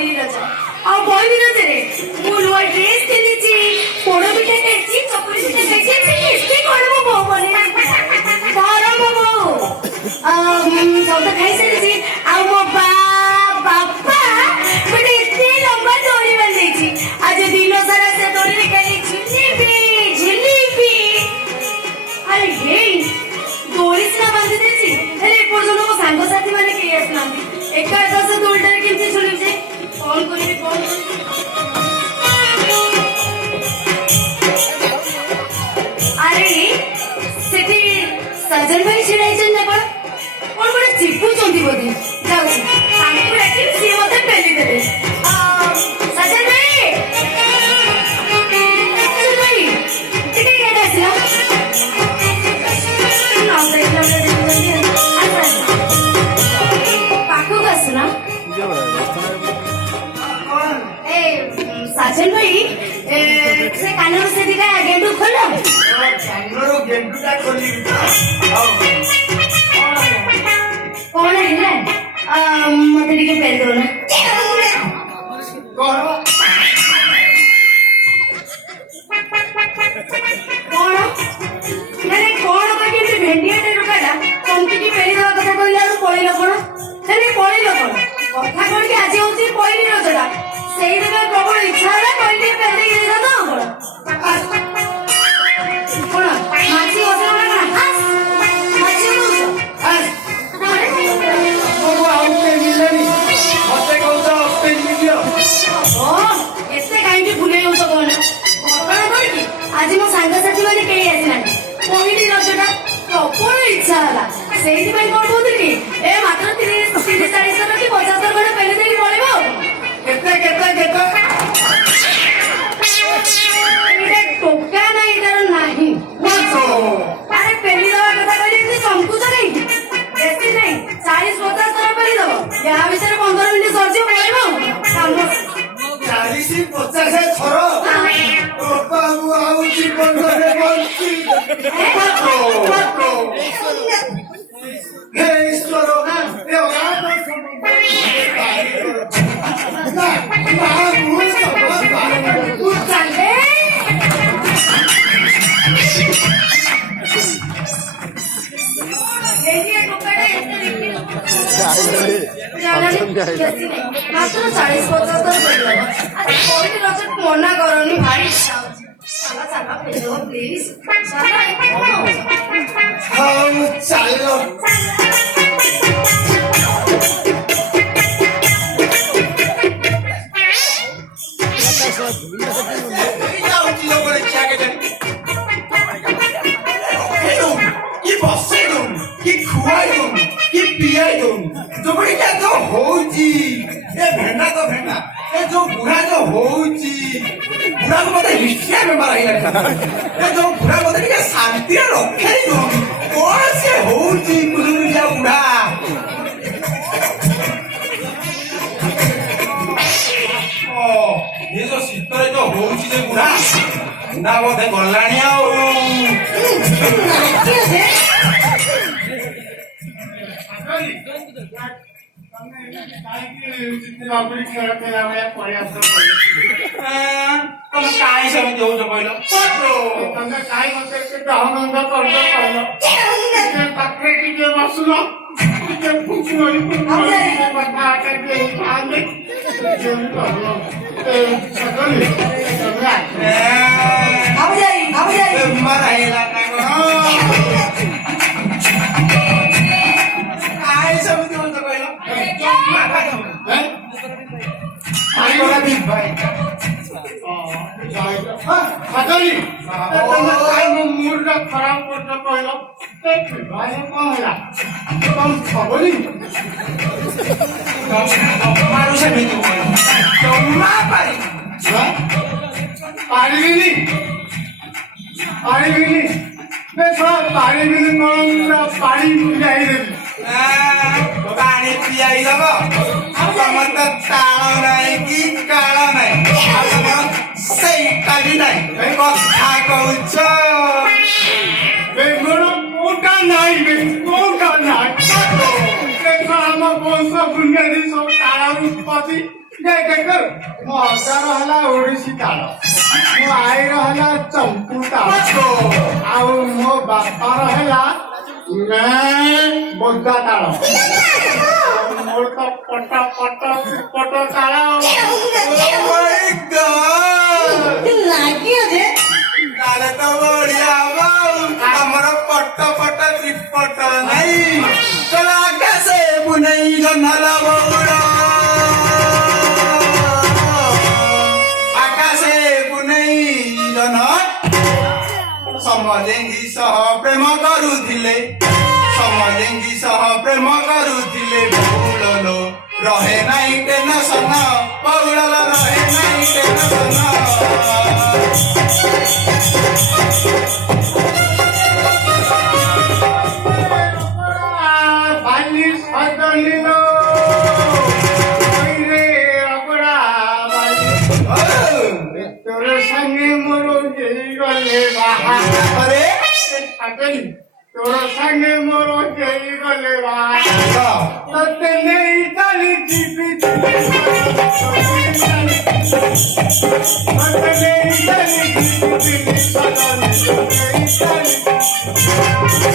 ପହିଲି ରଜ ଆଉ ପହିଲି ରଜରେ ମୁଁ ନୂଆ ଡ୍ରେସ୍ କିଣିଛି, ପୋଡ ପିଠା ଖାଇଛି, ଚକୁଳି ପିଠା ଖାଇଛି, ଏତେ କଣ ମୋ ବୋଉ ବନେଇଛି। ଧର ମୋ ବୋଉ ସବୁ ତ ଖାଇସାରିଛି। ଆଉ ମୋ ବାପା ଗୋଟେ ଏତେ ଲମ୍ବା ଦୋଳି ବାନ୍ଧେଇଛି। ଆଜି ଦିନ ସାରା ସେ ଦୋଳିରେ ଖାଲି ଝିଲିପି। ଆରେ ହେଇ ଦୋଳି ସିନା ବାନ୍ଧି ଦେଇଛି, ହେଲେ ଏପର୍ଯ୍ୟନ୍ତ ମୋ ସାଙ୍ଗସାଥି ମାନେ କେହି ଆସିନାହାନ୍ତି। ଏକା ଏକା ସେ ଦୋଳିଟାରେ କେମିତି ଝୁଲିଛି? କଣ କରିବି କଣ କରିବି? ଆରେ ସେଠି ସଜନ ଭାଇ ଛିଡ଼ା ହେଇଛନ୍ତି ନା କଣ? କଣ ଗୋଟେ ଚିପୁଛନ୍ତି ବୋଧେ। ଯାଉଛି ତାଙ୍କୁ ଡାକିବି, ସିଏ ମତେ ପେଲି ଦେବେ। ସଜନ ଭାଇ, ସଜନ ଭାଇ ଟିକେ ଇଆଡ଼େ ଆସିଲ। ପାଖକୁ ଆସୁନ। ସାଜନ ଭାଇ ସେ କାନରୁ ସେ ଦିଟା ଗେଣ୍ଡୁ ଖୋଲ। କଣ ହେଲା? ମତେ ଟିକେ ପେଲି ଦଉନ। କଣ ମାନେ କଣ କହିକି ଭେଣ୍ଡିଆଟେ ଟୋକାଟା ତମକୁ ପେଲି ଦେବା କଥା କହିଲା ବେଳକୁ ପଳେଇଲ କଣ? ହେଲେ ପଳେଇଲ କଣ? କଥା କଣ କି ଆଜି ହଉଛି ପହିଲି ରଜଟା, ସେଇଥିପାଇଁ ପ୍ରବଳ ଇଚ୍ଛା ହେଲା କହିଲି ପେଲି ଦେଇକି ଦେଇଥାନ୍ତ। କଣ ମାଛି ବସିବ ନା କଣ? ମାଛି ଏତେ କାହିଁକି ଭୁଲେଇ ଦଉଛ କହନା? ଘଟଣା କଣ କି ଆଜି ମୋ ସାଙ୍ଗସାଥି ମାନେ କେହି ଆସିନାହାନ୍ତି। ପହିଲି ରଜଟା ପ୍ରବଳ ଇଚ୍ଛା ହେଲା, ସେଇଥିପାଇଁ କଣ କହୁଥିଲି ଏ ମାତ୍ର 30-40 ଥର କି 50 ଥର ଖଣ୍ଡେ ପେଲି ଦେଇକି ପଳେଇବ। କେତେ ଟୋକା ନାହିଁ ତାର ନାହିଁ। ଆରେ ପେଲି ଦେବା କଥା କହିଲେ ଏମିତି ସଂକୁଚ କାହିଁକି? ବେଶୀ ନାହିଁ 40-50 ଥର ପେଲି ଦବ। ୟା ଭିତରେ 15 ମିନିଟ୍ ସରିଯିବ, ପଳେଇବ। 40-50 ଥର ଆଉ ଜୀବନରେ ବଞ୍ଚି ହେ ଈଶ୍ୱର, ମାତ୍ର 40-50 ଥର ପେଲିଦବ। ଆରେ ପହିଲି ରଜ ମନା କରନି ଭାଇ। ଚାଲ ପ୍ଲିଜ ଚାଲ। କି ବସେଇ ଦଉନ, କି ଖୁଆଇ ଦଉନ, କି ପିଆଇ ଦଉନ, ଯୋଉଟା ଯୋଉ ହଉଛି ଏ ଭେଣ୍ଡା ତ ଭେଣ୍ଡା, ଏ ଯୋଉ ବୁଢା ଯୋଉ ହଉଛି ବୁଢାକୁ ମତେ ହିଷ୍ଟ୍ରିଆ ବେମାର ହେଇଗଲାଣି। ଏ ଯୋଉ ବୁଢା ମତେ ଟିକେ ଶାନ୍ତିରେ ରଖେଇ ଦଉନି। କଣ ସେ ହଉଛି କୁଲୁକୁଲିଆ ବୁଢା? ଏ ଯୋଉ ଶୀତରେ ଯୋଉ ହଉଛି ଯେ ବୁଢା ନା ବୋଧେ ଗଲାଣି ଆଉ। ତମେ କାହିଁ ସେମିତି ହଉଛ କହିଲ? ତମେ କାହିଁ ମତେ ଏତେ ଦହନନ୍ଦ କରୁଛ କହିଲ? ପାଖରେ ଟିକେ ବସୁନ, ଟିକେ ମୁଡଟା ଖରାପ କରୁଛ କହିଲ? କଣ ହେଲା? ଖବରି ସେମିତି ଜମା ପାରିବିନି ପାରିବିନି କଣ ପାଣି ପିଆଇଦେବି। ପାଣି ପିଆଇ ଦବ? ତମର ତ ତାଳ ନାହିଁ କି କାଳ ନାହିଁ, ସେଇଟା ବି ନାହିଁ, କଥା କହୁଛ। କୋଉଟା ନାହିଁ, କୋଉଟା ନାହିଁ। ଆମ ବଂଶ ବୁନିଆଦି ସବୁ ତାଳ ଉତ୍ପତ୍ତି ଦେଖ ମୋ ଅଜାର ହେଲା ଓଡ଼ିଶୀ ତାଳ, ମୋ ଆଈର ହେଲା ଚମ୍ପୁ ତାଳ, ଆଉ ମୋ ବାପାର ହେଲା ବୋଦା ତାଳ, ମୋର ତ ପଟ ପଟ ପଟ ତାଳ। ଲାଗିବ ଯେ ତାହେଲେ ତ ବଢିଆ ହବ ଆଉ। ଆମର ପଟ ପଟ ତ୍ରିପଟ ନାଇଁ ଚଲ ଆକାଶେ ବୁନେଇ ଜହ୍ନର ବଉଳ, ଆକାଶେ ବୁନେଇ ଜହ୍ନ ସମଲେଙ୍ଗୀ ସହ ପ୍ରେମ କରୁଥିଲେ, ସମଲେଙ୍ଗୀ ସହ ପ୍ରେମ କରୁଥିଲେ। ବଉଳଲୋ ରହେ ନାଇଁ ଟେନସନ, ବଉଳଲୋ ରହେ ନାଇଁ ଟେନସନ। ବାଲି ସଜଲିଲ ରେ ଅଗଡ଼ା ବାଲି ତୋର ସାଙ୍ଗେ ମୋର ହେଇଗଲେ ବାହା, अरे ତୋର ସାଙ୍ଗେ ମୋର ହେଇଗଲେ ବାହା, ତତେ ନେଇ ଚାଲି ଯିବି ତତେ ନେଇ ଚାଲି ଯିବି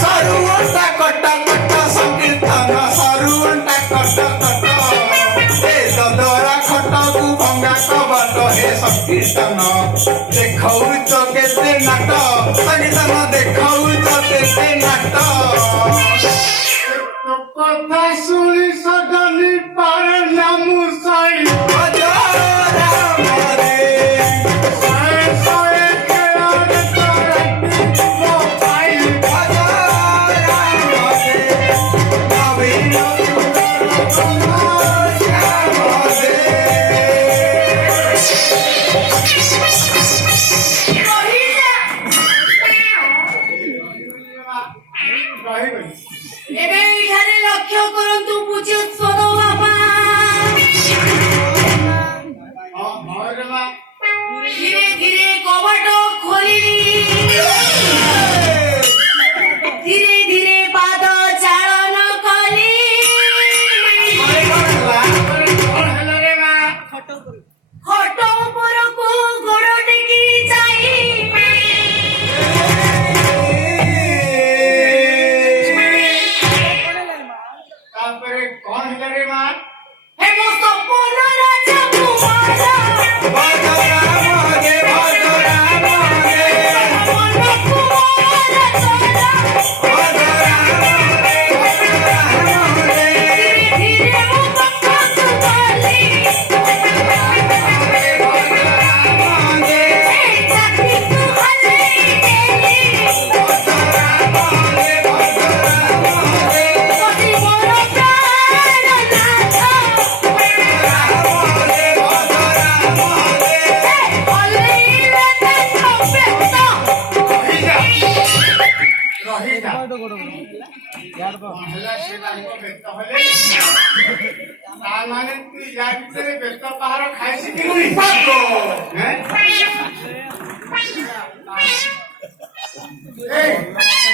सरुवंटा कट कट संकीर्तन, सरुवंटा कट कट हे ददरा खटकु भंगा कबाट हे संकीर्तन। देखौच केते नाट संकीर्तन, देखौच केते नाट। কথা শুনি সদনি পারে নামু সাই ଏବେ ଏଠାରେ ଲକ୍ଷ୍ୟ କରନ୍ତୁ ପୂଜ୍ୟୋତ୍ସବ ବାବା, ଧୀରେ ଧୀରେ କବାଟ ଖୋଲିଲି, ଧୀରେ ଧୀରେ ପାଦ ଚାଳନ କଲି, ଖଟ ଉପରକୁ ଗୋଡ଼ ଟେକି ଯାଇ ତାପରେ କଣ ହେଲା ରେ ମା? ହେ ମୋ ସପନ ରାଜକୁମାର, ହେଲା ସେ ତାଙ୍କ ବେତ ହେଲେ ତା ମାନେ ତୁ ୟା ଭିତରେ ବେତ ପାହାର ଖାଇ ଶିଖିଲୁଣି?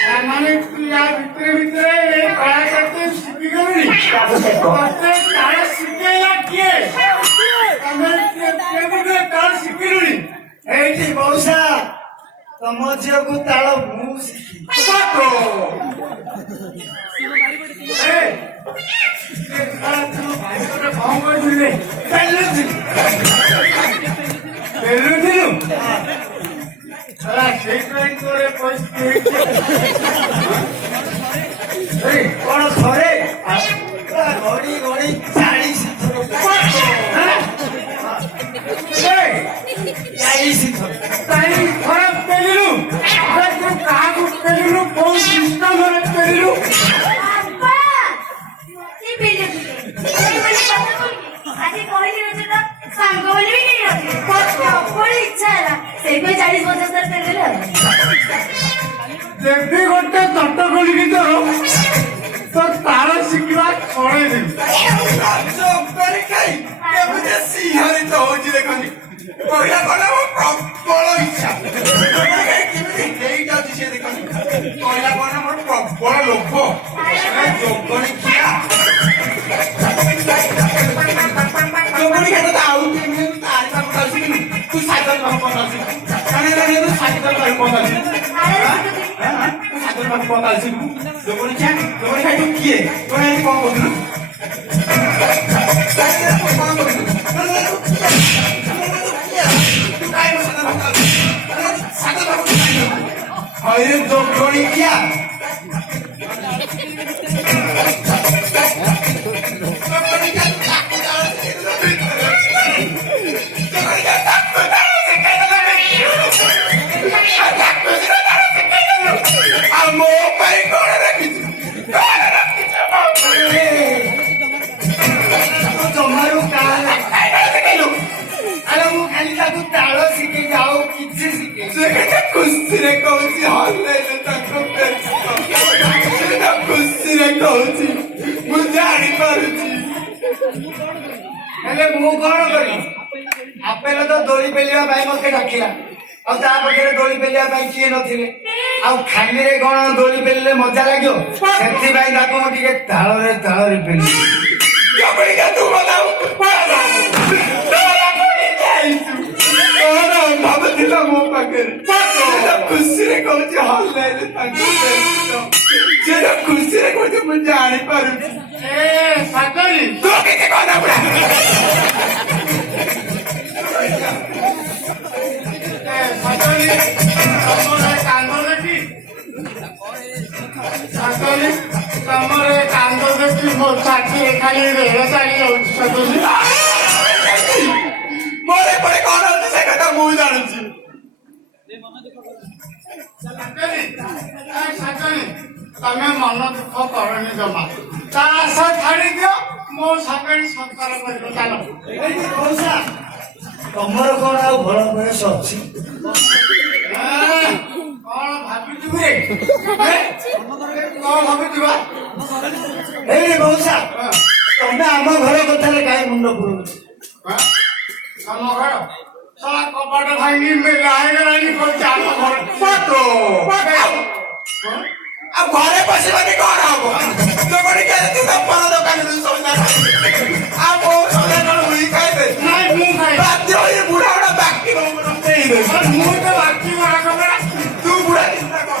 ତା ମାନେ ତୁ ୟା ଭିତରେ ଏ କଳା କରତେ ଶିଖିଗଲୁଣି? ତତେ ତାଳ ଶିଖେଇଲା କିଏ? ତମେ କେବେ ତାଳ ଶିଖିଲୁଣି? ଏଇଠି ମଉସା ତମ ଝିଅକୁ ତାଳ ମୁଁ ଶିଖି କଣ ଥରେ ଗଡି ଗଡି 40 ଥର 40 ଥର ଖରାପ ପେଲିଲୁ କାହାକୁ ପେଲିଲୁ କୋଉ ସିଷ୍ଟମରେ ପେଲିଲୁ? ଆଜି କହିଲି ସାଙ୍ଗ ବୋଲି ବି କେହି ନଥିଲେ, ପ୍ରବଳ ଇଚ୍ଛା ହେଲା, ସେଇଥିପାଇଁ 40-50 ଥର ପେଲିଦେଲେ ଆଉ। ଦେବୀ ଗୋଟେ ତଟ କରିକି ତୋର ତ ତାର ଶିଖିବା ଛଡେଇ ଦେବି। କେମିତି ସିଂହରିତ ହଉଛି ଦେଖନ୍ତି, କହିଲା କଲେ ମୋ ପ୍ରବଳ ଇଚ୍ଛା କେମିତି ହେଇଯାଉଛି ସିଏ ଦେଖନ୍ତି, କହିଲା କଲେ ମୋର ପ୍ରବଳ ଲୋଭ ଯୋଗଣୀ ଖିଆ କିଏ ତୋ ଏଠି କଣ କରୁଥିଲୁ ହଇରେ ଯୋଗଣୀ କିଆ ଆଉ ମୋ ପାଇଁ କଣ ରଖିଛୁ ଜମାରୁ କାଳେ ଆରେ ମୁଁ ଖାଲି ତାକୁ ତାଳ ଶିଖେଇ ଆଉ କିଛି ଶିଖେଇ ସେ କେତେ ଖୁସିରେ କହୁଛି ହଲେଇଲେ ତାଙ୍କ ଖୁସିରେ କହୁଛି ମୁଁ ଜାଣିପାରୁଛି ହେଲେ ମୁଁ କଣ କରିବି ଆପେଲ ତ ଦୋଳି ପେଲିବା ପାଇଁ ମତେ ଡାକିଲା ଆଉ ତା ପାଖରେ ଦୋଳି ପେଲିବା ପାଇଁ କିଏ ନଥିଲେ ଆଉ ଖାଲିରେ କଣ ଦୋଳି ପେଲିଲେ ମଜା ଲାଗିବ ସେଥିପାଇଁ ତାକୁ ମୁଁ ଟିକେ ତାଳରେ ପେଲିବି ତୁ ଭାବୁଥିଲ ମୋ ପାଖରେ ଖୁସିରେ କହୁଛି ହଲେଇଲେ ତାଙ୍କ ସେଟା ଖୁସିରେ କହୁଛି ମୁଁ ଜାଣିପାରୁଛି ସାକରି ତୁ କିଛି କଥା ବୁଢା ସାକରି ତମର କାନ୍ଦ ଦେଖି ସାକରି ତମର କାନ୍ଦ ଦେଖି ମୋ ଛାତିରେ ଖାଲି ରେଳ ଚାଲି ଯାଉଛି ସାକରି ମୋର ଏପଟେ କଣ ହଉଛି ସେ କଥା ମୁଁ ଜାଣୁଛି ତମେ ମନ ଦୁଃଖ କରନି ଜମା ତା ଆଶା ଛାଡି ଦିଅ ମୋ ସାଙ୍ଗରେ ସଂସାର କରିବ ଚାଲ ତମର କଣ ଆଉ ଭଲ ବୟସ ଅଛି କଣ ଭାବିଛୁ ରେ କଣ ଭାବିଛୁ ବା ଏଇ ମଉସା ତମେ ଆମ ଘର କଥାରେ କାହିଁ ମୁଣ୍ଡ ପୁରଉଛ ଆମ ଘର ଶଳା କବାଟ ଭାଙ୍ଗି ମେଲା ହେଇଗଲାଣି କହୁଛି ଆମ ଘର ଆଉ ଘରେ ବସିବାନି କଣ ହବ ଯୋଗଣୀ ତୁ ତ ପର ଦୋକାନରୁ ସୌଦା ଆଉ ମୋ ସୌଦା କଣ ହୁଇ ଖାଇବେ ନାଇଁ ମୁଁ ଖାଇ ବାଧ୍ୟ ହୋଇ ବୁଢା ବୁଢା ବାକି ଦେଇଦେବେ ମୁଁ ତ ବାକି ତୁ ବୁଢା ଚିନ୍ତା କର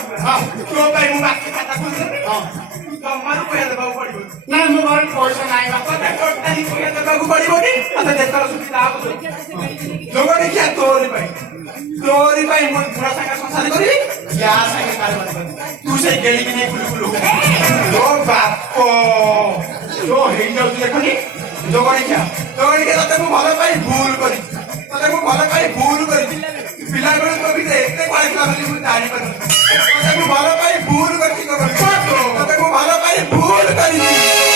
ତୋ ପାଇଁ ମୁଁ ବାକି ଖାତା ଖୋଲିଦେବି ଜମାରୁ ପଇସା ଦେବାକୁ ପଡିବ ନାଇଁ ମୋ ଘରେ ପଇସା ନାହିଁ ବାପା ଟୋଟାଲି ପଇସା ଦେବାକୁ ପଡିବନି ମତେ ଯେତେବେଳେ ସୁବିଧା ହବ ଯୋଗଣୀ ଖିଆ ତୋରି ପାଇଁ ମୁଁ ବୁଢା ସାଙ୍ଗେ ସଂସାର କରିବି ୟା ସାଙ୍ଗେ କାରବାର କରିବି ତୁ ସେଇ ଗେଳିକି ନେଇ ବୁଲୁ ତୋ ବାପ ତୋ ହେଇଯାଉଛି ଦେଖନି ଯୋଗଣୀ ଖିଆ ତତେ ମୁଁ ଭଲ ପାଇ ଭୁଲ କରିଛି ପିଲାବେଳେ ତୋ ଭିତରେ ଏତେ କହିଥିଲା ବୋଲି ମୁଁ ଜାଣିପାରୁନି ତତେ ମୁଁ ଭଲ ପାଇ ଭୁଲ କରିଛି ତତେ ମୁଁ ଭଲ ପାଇ ଭୁଲ କରିଛି